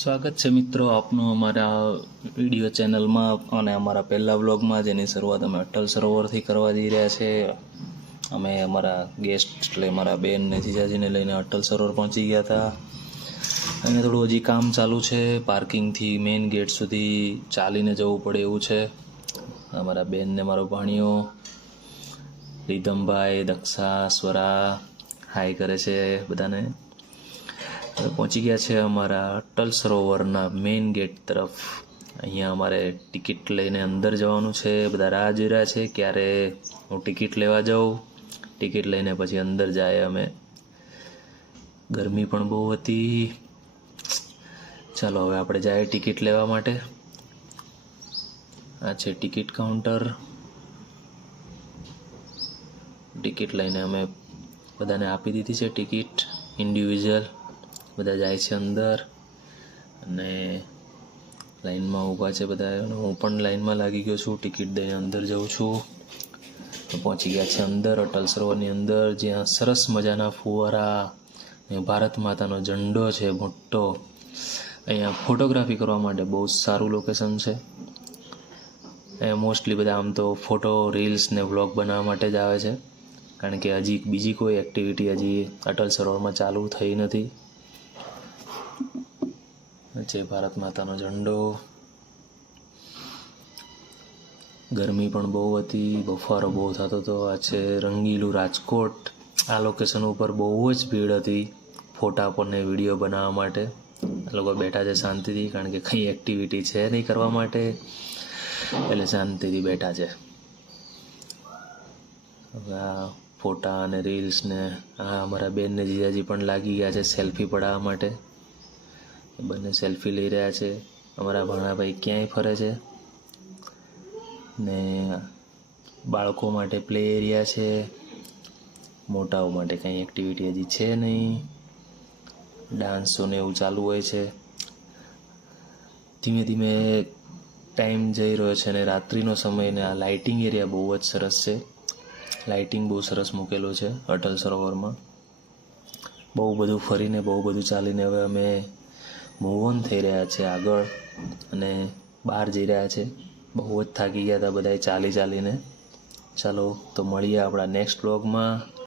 સ્વાગત છે મિત્રો આપનું અમારા વિડીયો ચેનલમાં અને અમારા પહેલા વ્લોગમાં, જેની શરૂઆત અમે અટલ સરોવરથી કરવા જઈ રહ્યા છે. અમે અમારા ગેસ્ટ એટલે મારા બેન ને જીજાજીને લઈને અટલ સરોવર પહોંચી ગયા હતા. અહીંયા થોડું હજી કામ ચાલુ છે. પાર્કિંગથી મેઇન ગેટ સુધી ચાલીને જવું પડે એવું છે. અમારા બેન ને મારો ભાણિયો રીધમભાઈ, દક્ષા, સ્વરા હાય કરે છે બધાને. પહોંચી ગયા છે અમારા અટલ સરોવરના મેઇન ગેટ તરફ. અહીંયા અમારે ટિકિટ લઈને અંદર જવાનું છે. બધા રાહ જોઈ રહ્યા છે ક્યારે હું ટિકિટ લેવા જાઉં. ટિકિટ લઈને પછી અંદર જાય અમે. ગરમી પણ બહુ હતી. ચાલો હવે આપણે જાય ટિકિટ લેવા માટે. આ છે ટિકિટ કાઉન્ટર. ટિકિટ લઈને અમે બધાને આપી દીધી છે ટિકિટ ઇન્ડિવિજ્યુઅલ. બધા જાય છે અંદર અને લાઈનમાં ઊભા છે બધા. હું પણ લાઈનમાં લાગી ગયો છું, ટિકિટ દઈને અંદર જાઉં છું. પહોંચી ગયા છે અંદર અટલ સરોવરની અંદર, જ્યાં સરસ મજાના ફુવારા અને ભારત માતાનો ઝંડો છે મોટો. અહીંયા ફોટોગ્રાફી કરવા માટે બહુ સારું લોકેશન છે. અહીંયા મોસ્ટલી બધા આમ તો ફોટો, રીલ્સ ને વ્લોગ બનાવવા માટે જ આવે છે, કારણ કે હજી બીજી કોઈ એક્ટિવિટી હજી અટલ સરોવરમાં ચાલુ થઈ નથી. છે ભારત માતાનો ઝંડો. ગરમી પણ બહુ હતી, બફારો બહુ થતો હતો. આ છે રંગીલું રાજકોટ. આ લોકેશન ઉપર બહુ જ ભીડ હતી ફોટા અને વિડીયો બનાવવા માટે. આ લોકો બેઠા છે શાંતિથી, કારણ કે કંઈ એક્ટિવિટી છે નહીં કરવા માટે, એટલે શાંતિથી બેઠા છે. હવે આ ફોટા અને રીલ્સ ને આ અમારા બેન ને જીજાજી પણ લાગી ગયા છે સેલ્ફી પડાવવા માટે. બંને સેલ્ફી લઈ રહ્યા છે. અમારા ભાણાભાઈ ક્યાંય ફરે છે ને બાળકો માટે પ્લે એરિયા છે. મોટાઓ માટે કંઈ એક્ટિવિટી હજી છે નહીં. ડાન્સો ને એવું ચાલુ હોય છે. ધીમે ધીમે ટાઈમ જઈ રહ્યો છે અને રાત્રિનો સમય ને આ લાઇટિંગ એરિયા બહુ જ સરસ છે. લાઇટિંગ બહુ સરસ મૂકેલું છે અટલ સરોવરમાં. બહુ બધું ફરીને બહુ બધું ચાલીને હવે અમે મૂવ ઓન થઈ રહ્યા છે આગળ અને બહાર જઈ રહ્યા છે. બહુ જ થાકી ગયા હતા બધા ચાલીને. ચાલો તો મળીએ આપણા નેક્સ્ટ વ્લોગમાં.